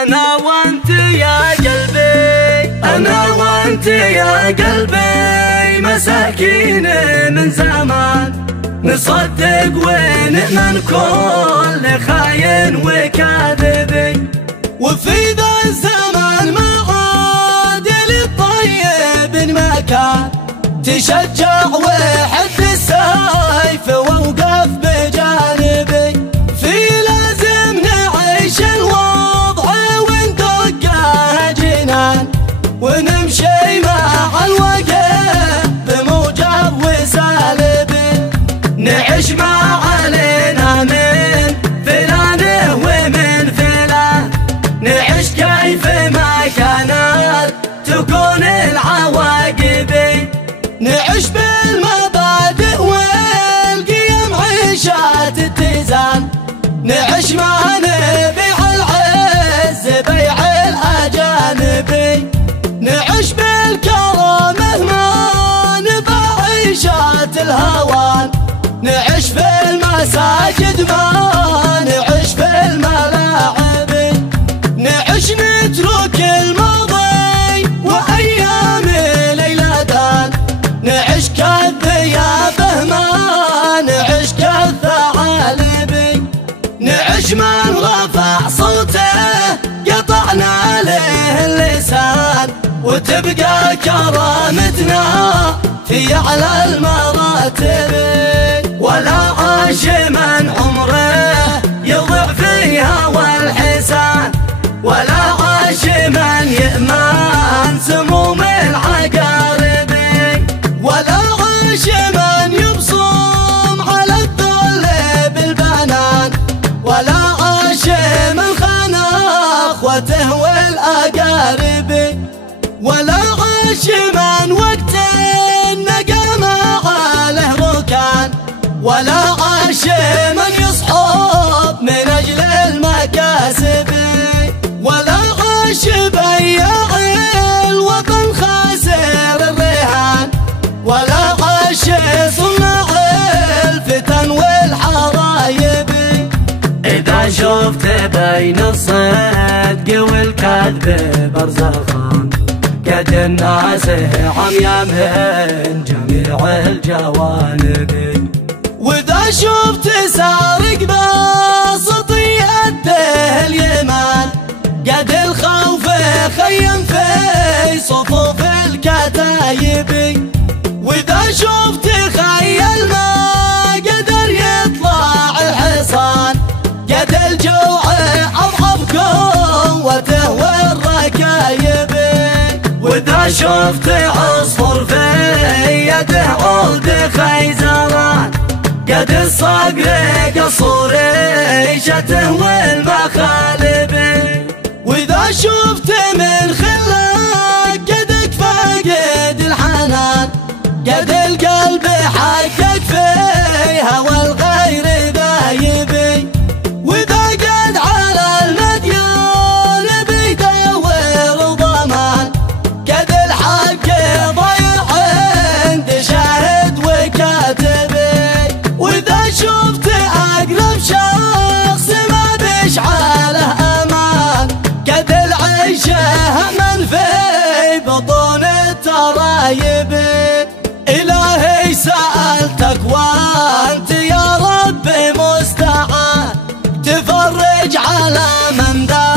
أنا وأنت يا قلبي، أنا وأنت يا قلبي مساكين من زمان، نصدق ونؤمن كل خاين وكاذب، وفي ذا الزمان ما عاد للطيب مكان، تشجع وحد السيف ووقف بجانبي، في لازم نعيش الوضع وندقه جنان، ونمشي مع الوقت بموجب وسالب، نعيش ما علينا من فلانه ومن فلان، نعيش كيف ما كانت تكون العواقب، نعيش بالمبادئ والقيم عيشة اتزان، نعيش ما نبيع العز بيع الأجانب، نعيش بالكرامة ما نباع عيشة الهوان، نعيش في المساجد ما نعيش في الملاعب، نعيش نترك الماضي وأيام ليلتان، نعيش كالذيابه ما نعيش كالثعالب، نعيش من رفع صوته قطعنا له اللسان، وتبقى كرامتنا في أعلى المراتب، ولا عاش من عمره يضيع فيها والحسان، ولا عاش من يأمن سموم العقارب، ولا عاش من يبصم على الذل بالبنان، ولا عاش من خان اخوته والاقارب، ولا عاش من وقت النقم عليه ركان، ولا عاش من يصحب من اجل المكاسب، ولا عاش بياع الوطن خاسر الرهان، ولا عاش صناع الفتن والحرايب، إذا شفت بين الصدق والكذب برزخان، قد الناس عميا من جميع الجوانب، وإذا شفت سارق بسطي يده اليمان، قد الخوف خيم في صفوف الكتايب، وإذا شفت خيل ما قدر يطلع الحصان، قد الجوع أضعف قوته والركايب، وإذا شفت عصفور في يده عود خيزران، قد الصقر قصور عيشته والمخالب، وإذا شفت من خلاك قدك فاقد الحنان، قد القلب حقك في هوى الغير ذايب، وإذا قد على المديان بيدور ضمان، قد الحق ضيع عند شاهد وكاتب، وإذا شفت أقرب شخص ما بيشعله أمان، قد العيشه من في بطون الترايب، إلهي سألتك وأنت يا رب مستعان، تفرج على من ذا